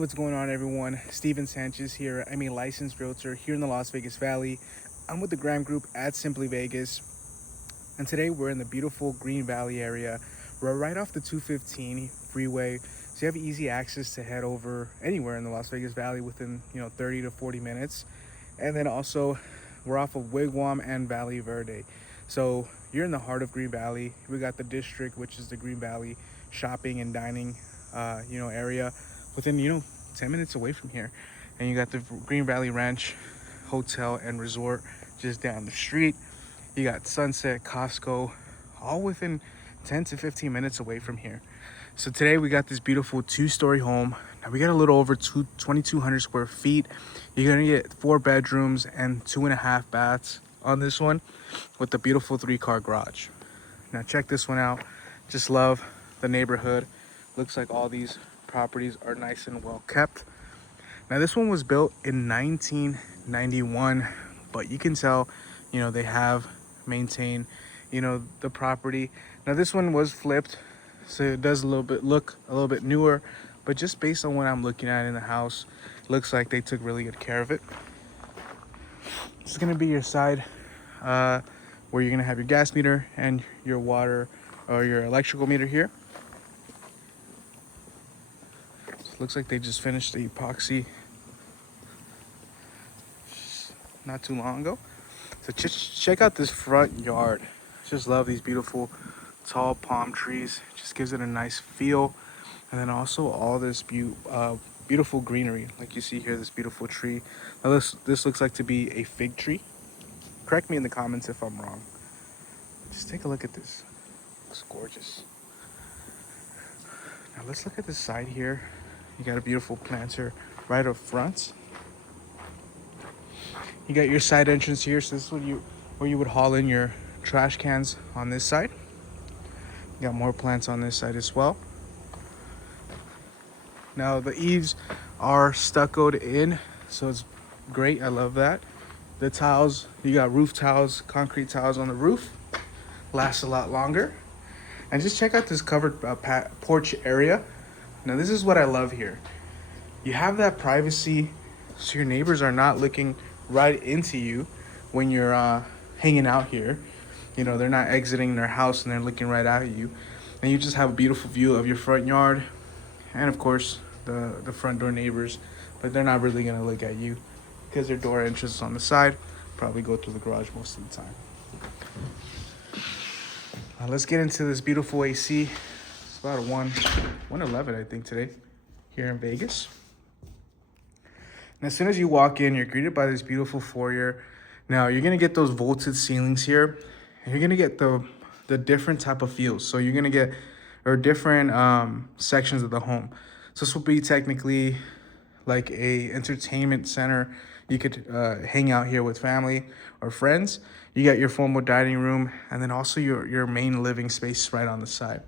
What's going on, everyone? Steven Sanchez here. I'm a licensed realtor here in the Las Vegas Valley. I'm with the Graham Group at Simply Vegas, and today we're in the beautiful Green Valley area. We're right off the 215 freeway, so you have easy access to head over anywhere in the Las Vegas Valley within 30 to 40 minutes. And then also, we're off of Wigwam and Valley Verde, so you're in the heart of Green Valley. We got the district, which is the Green Valley shopping and dining, area within 10 minutes away from here. And you got the Green Valley Ranch Hotel and Resort just down the street. You got Sunset, Costco, all within 10 to 15 minutes away from here. So today we got this beautiful two-story home. Now we got a little over 2,200 square feet. You're gonna get 4 bedrooms and 2.5 baths on this one with the beautiful 3-car garage. Now check this one out. Just love the neighborhood. Looks like all these properties are nice and well kept. Now this one was built in 1991, but you can tell, they have maintained, the property. Now this one was flipped, so it does look a little bit newer, but just based on what I'm looking at in the house, looks like they took really good care of it. This is gonna be your side, where you're gonna have your gas meter and your water or your electrical meter here. Looks like they just finished the epoxy not too long ago. So check out this front yard. Just love these beautiful tall palm trees. Just gives it a nice feel. And then also all this beautiful greenery. Like you see here, this beautiful tree. Now this looks like to be a fig tree. Correct me in the comments if I'm wrong. Just take a look at this. Looks gorgeous. Now let's look at this side here. You got a beautiful planter right up front. You got your side entrance here, so this is where you would haul in your trash cans on this side. You got more plants on this side as well. Now the eaves are stuccoed in, so it's great. I love that. The tiles, you got roof tiles, concrete tiles on the roof. Lasts a lot longer. And just check out this covered porch area. Now this is what I love here. You have that privacy, so your neighbors are not looking right into you when you're hanging out here. They're not exiting their house and they're looking right at you. And you just have a beautiful view of your front yard and of course the front door neighbors, but they're not really gonna look at you because their door entrance is on the side. Probably go through the garage most of the time. Let's get into this beautiful AC. It's about a 111, I think, today here in Vegas. And as soon as you walk in, you're greeted by this beautiful foyer. Now you're gonna get those vaulted ceilings here, and you're gonna get the different type of feels. So you're gonna get different sections of the home. So this will be technically like a entertainment center. You could hang out here with family or friends. You got your formal dining room, and then also your main living space right on the side.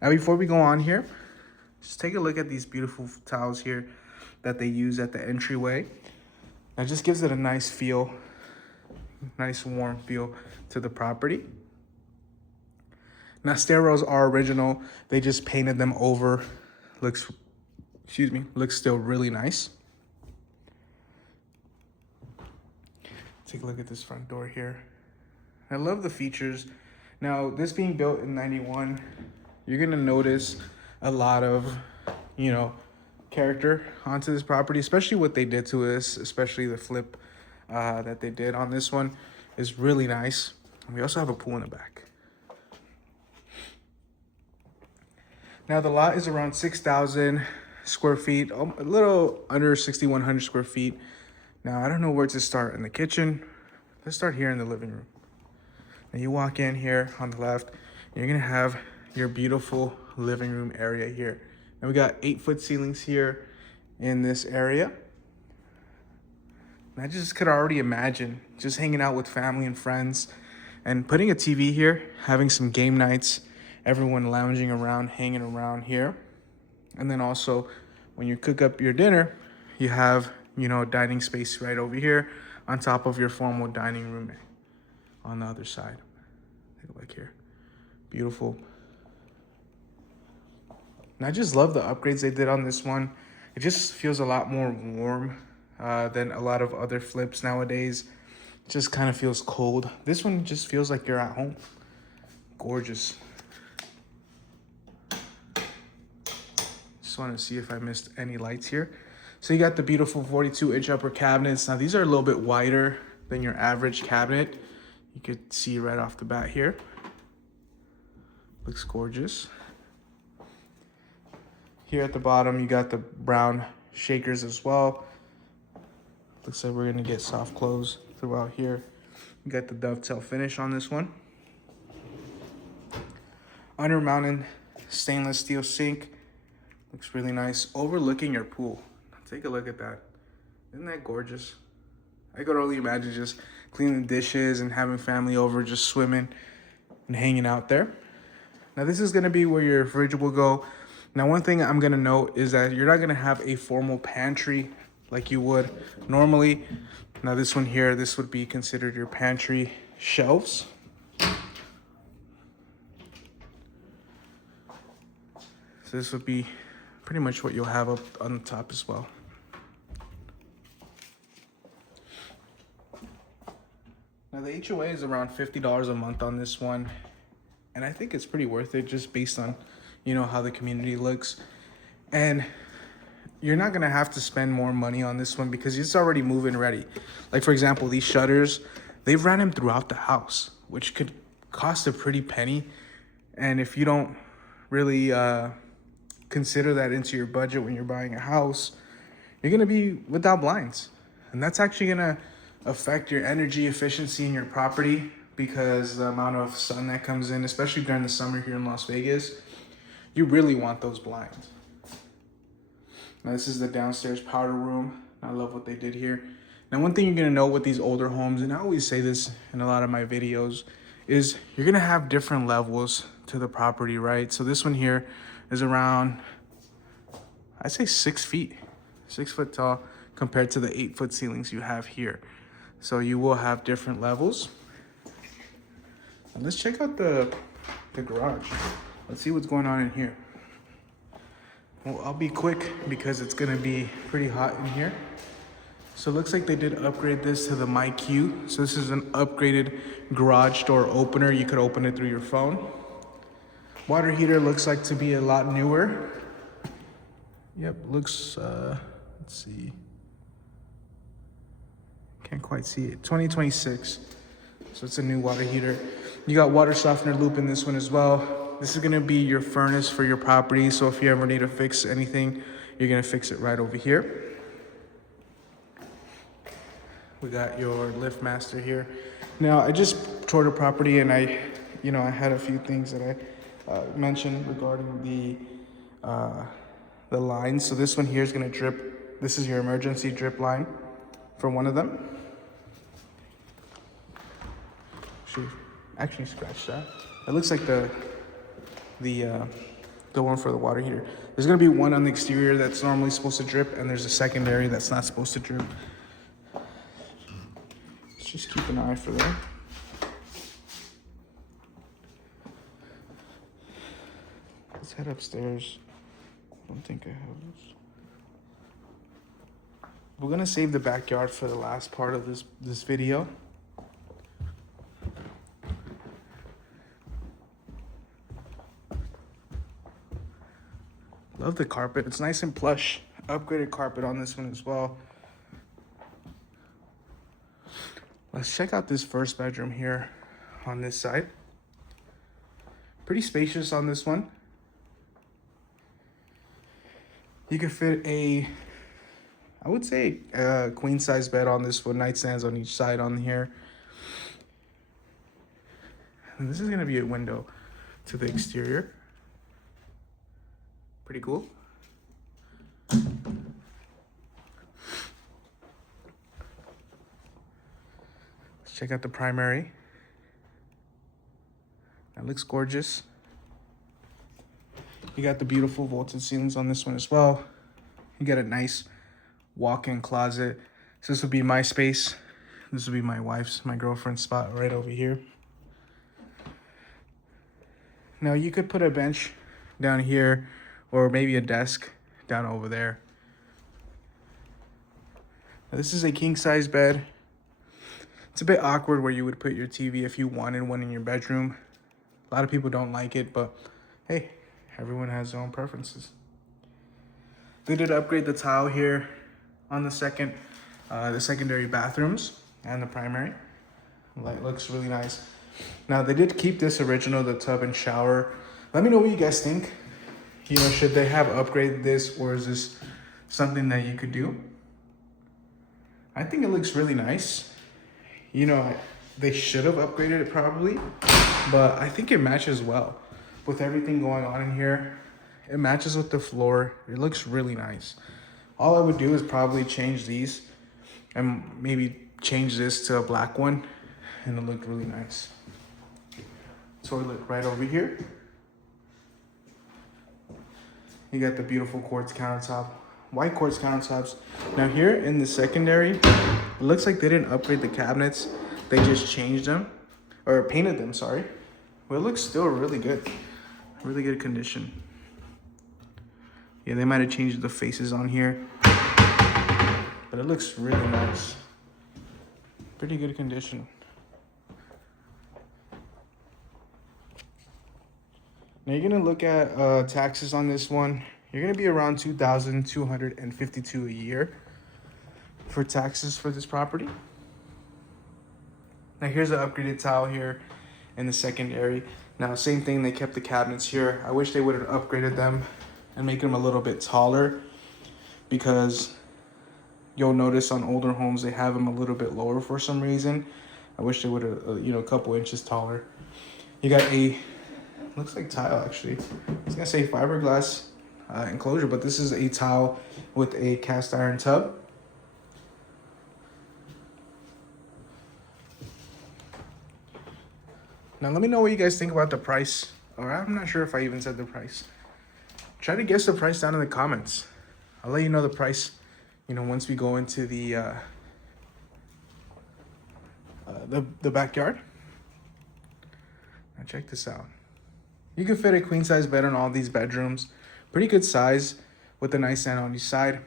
Now, before we go on here, just take a look at these beautiful tiles here that they use at the entryway. That just gives it a nice feel, nice warm feel to the property. Now, stairwells are original. They just painted them over. Looks still really nice. Take a look at this front door here. I love the features. Now, this being built in 91, you're gonna notice a lot of, character onto this property, especially what they did to this, especially the flip that they did on this one is really nice. And we also have a pool in the back. Now, the lot is around 6,000 square feet, a little under 6,100 square feet. Now, I don't know where to start in the kitchen. Let's start here in the living room. Now, you walk in here on the left, you're gonna have your beautiful living room area here. And we got 8-foot ceilings here in this area. And I just could already imagine just hanging out with family and friends and putting a TV here, having some game nights, everyone lounging around, hanging around here. And then also when you cook up your dinner, you have, dining space right over here on top of your formal dining room on the other side. Take a look here. Beautiful. And I just love the upgrades they did on this one. It just feels a lot more warm than a lot of other flips nowadays. It just kind of feels cold. This one just feels like you're at home. Gorgeous. Just want to see if I missed any lights here. So you got the beautiful 42-inch upper cabinets. Now these are a little bit wider than your average cabinet. You could see right off the bat here. Looks gorgeous. Here at the bottom, you got the brown shakers as well. Looks like we're gonna get soft close throughout here. You got the dovetail finish on this one. Undermounted stainless steel sink. Looks really nice, overlooking your pool. Take a look at that. Isn't that gorgeous? I could only imagine just cleaning dishes and having family over, just swimming and hanging out there. Now this is gonna be where your fridge will go. Now one thing I'm gonna note is that you're not gonna have a formal pantry like you would normally. Now this one here, this would be considered your pantry shelves. So this would be pretty much what you'll have up on the top as well. Now the HOA is around $50 a month on this one. And I think it's pretty worth it just based on, you know, how the community looks. And you're not gonna have to spend more money on this one because it's already move-in ready. Like for example, these shutters, they've ran them throughout the house, which could cost a pretty penny. And if you don't really consider that into your budget when you're buying a house, you're gonna be without blinds. And that's actually gonna affect your energy efficiency in your property because the amount of sun that comes in, especially during the summer here in Las Vegas, you really want those blinds. Now this is the downstairs powder room. I love what they did here. Now one thing you're gonna know with these older homes, and I always say this in a lot of my videos, is you're gonna have different levels to the property, right? So this one here is around, I'd say 6 feet, 6 foot tall compared to the 8-foot ceilings you have here. So you will have different levels. And let's check out the garage. Let's see what's going on in here. Well, I'll be quick because it's gonna be pretty hot in here. So it looks like they did upgrade this to the MyQ. So this is an upgraded garage door opener. You could open it through your phone. Water heater looks like to be a lot newer. Yep, looks, let's see. Can't quite see it. 2026. So it's a new water heater. You got water softener loop in this one as well. This is gonna be your furnace for your property. So if you ever need to fix anything, you're gonna fix it right over here. We got your lift master here. Now I just toured a property and I had a few things that I mentioned regarding the lines. So this one here is gonna drip. This is your emergency drip line for one of them. Actually scratch that. It looks like the one for the water heater. There's gonna be one on the exterior that's normally supposed to drip, and there's a secondary that's not supposed to drip. Let's just keep an eye for that. Let's head upstairs. I don't think I have this. We're gonna save the backyard for the last part of this video. Love the carpet. It's nice and plush. Upgraded carpet on this one as well. Let's check out this first bedroom here on this side. Pretty spacious on this one. You can fit I would say a queen size bed on this one, nightstands on each side on here. And this is gonna be a window to the exterior. Pretty cool. Let's check out the primary. That looks gorgeous. You got the beautiful vaulted ceilings on this one as well. You got a nice walk-in closet. So this would be my space. This would be my girlfriend's spot right over here. Now you could put a bench down here or maybe a desk down over there. Now, this is a king size bed. It's a bit awkward where you would put your TV if you wanted one in your bedroom. A lot of people don't like it, but hey, everyone has their own preferences. They did upgrade the tile here on the secondary bathrooms and the primary. Like, looks really nice. Now they did keep this original, the tub and shower. Let me know what you guys think. You know, should they have upgraded this, or is this something that you could do? I think it looks really nice. You know, they should have upgraded it probably, but I think it matches well with everything going on in here. It matches with the floor. It looks really nice. All I would do is probably change these and maybe change this to a black one, and it'll look really nice. Toilet right over here. You got the beautiful quartz countertop, white quartz countertops. Now here in the secondary, it looks like they didn't upgrade the cabinets. They just changed them, or painted them, sorry. But it looks still really good. Really good condition. Yeah, they might have changed the faces on here, but it looks really nice. Pretty good condition. Now you're gonna look at taxes on this one. You're gonna be around $2,252 a year for taxes for this property. Now here's an upgraded tile here in the secondary. Now same thing, they kept the cabinets here. I wish they would have upgraded them and make them a little bit taller, because you'll notice on older homes they have them a little bit lower for some reason. I wish they would have, you know, a couple inches taller. You got a, looks like tile actually. I was gonna say fiberglass enclosure, but this is a tile with a cast iron tub. Now let me know what you guys think about the price. Or I'm not sure if I even said the price. Try to guess the price down in the comments. I'll let you know the price, you know, once we go into the backyard. Now check this out. You can fit a queen size bed in all these bedrooms. Pretty good size with a nightstand on each side.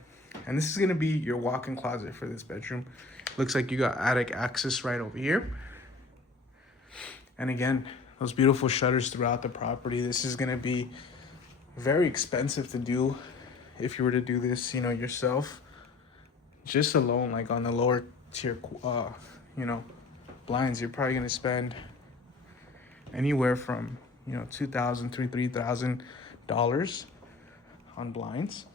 And this is gonna be your walk-in closet for this bedroom. Looks like you got attic access right over here. And again, those beautiful shutters throughout the property. This is gonna be very expensive to do if you were to do this, you know, yourself. Just alone, like on the lower tier, you know, blinds, you're probably gonna spend anywhere from, you know, $2,000 to $3,000 on blinds.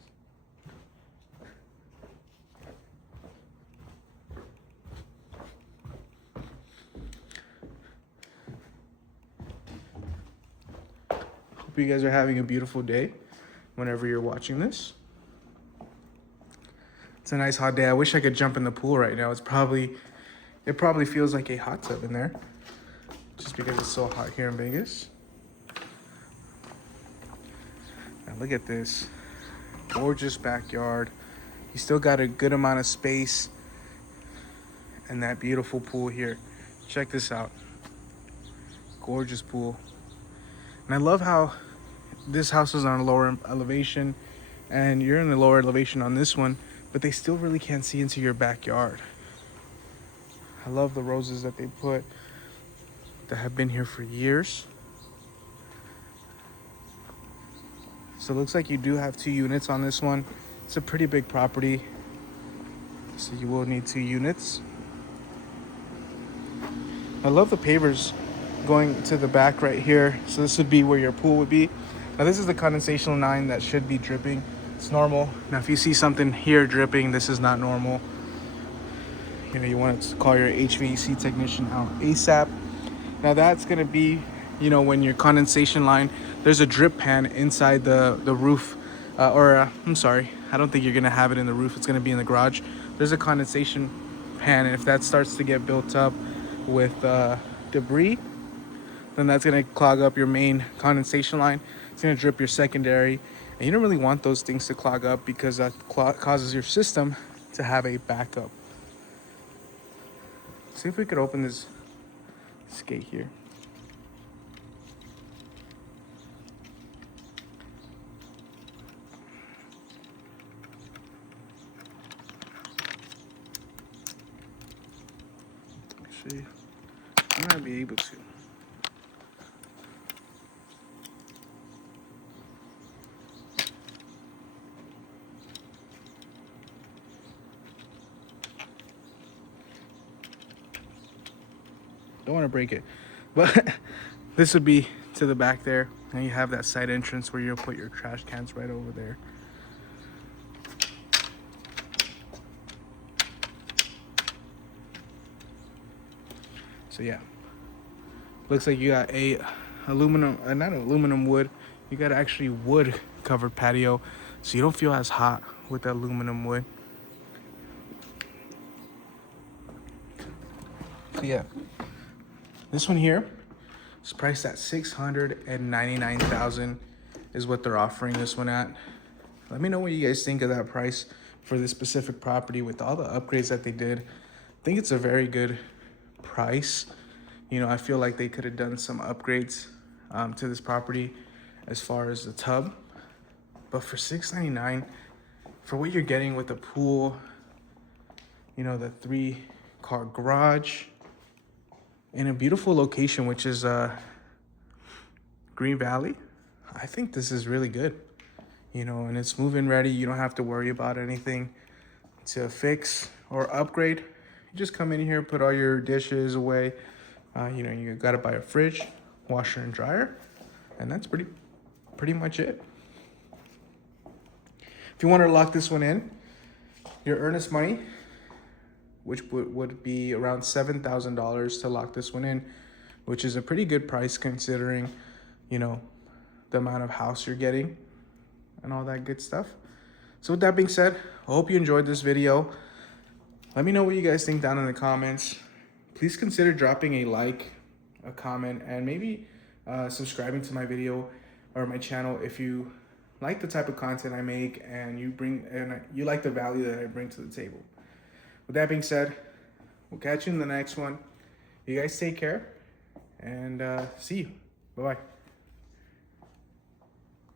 Hope you guys are having a beautiful day whenever you're watching this. It's a nice hot day. I wish I could jump in the pool right now. It probably feels like a hot tub in there, just because it's so hot here in Vegas. Now look at this gorgeous backyard. You still got a good amount of space, and that beautiful pool here. Check this out. Gorgeous pool. And I love how this house is on a lower elevation, and you're in the lower elevation on this one, but they still really can't see into your backyard. I love the roses that they put that have been here for years. So it looks like you do have 2 units on this one. It's a pretty big property, so you will need 2 units. I love the pavers going to the back right here. So this would be where your pool would be. Now this is the condensation line that should be dripping. It's normal. Now if you see something here dripping, this is not normal. You know, you want to call your HVAC technician out ASAP. Now that's gonna be, you know, when your condensation line, there's a drip pan inside the roof, I'm sorry, I don't think you're gonna have it in the roof. It's gonna be in the garage. There's a condensation pan, and if that starts to get built up with debris, then that's gonna clog up your main condensation line. It's gonna drip your secondary, and you don't really want those things to clog up, because that causes your system to have a backup. See if we could open this gate here. see. I might be able to. Don't want to break it, but this would be to the back there, and you have that side entrance where you'll put your trash cans right over there. So yeah, looks like you got a aluminum, not aluminum wood, you got actually wood covered patio, so you don't feel as hot with the aluminum wood. So yeah, this one here is priced at $699,000 is what they're offering this one at. Let me know what you guys think of that price for this specific property with all the upgrades that they did. I think it's a very good price. You know, I feel like they could have done some upgrades to this property as far as the tub. But for $699, for what you're getting with the pool, you know, the 3-car garage, in a beautiful location, which is Green Valley, I think this is really good. You know, and it's move-in ready. You don't have to worry about anything to fix or upgrade. You just come in here, put all your dishes away. You know, you gotta buy a fridge, washer and dryer, and that's pretty much it. If you want to lock this one in, your earnest money, which would be around $7,000 to lock this one in, which is a pretty good price considering, you know, the amount of house you're getting and all that good stuff. So with that being said, I hope you enjoyed this video. Let me know what you guys think down in the comments. Please consider dropping a like, a comment, and maybe subscribing to my video or my channel if you like the type of content I make and you like the value that I bring to the table. With that being said, we'll catch you in the next one. You guys take care and see you. Bye-bye.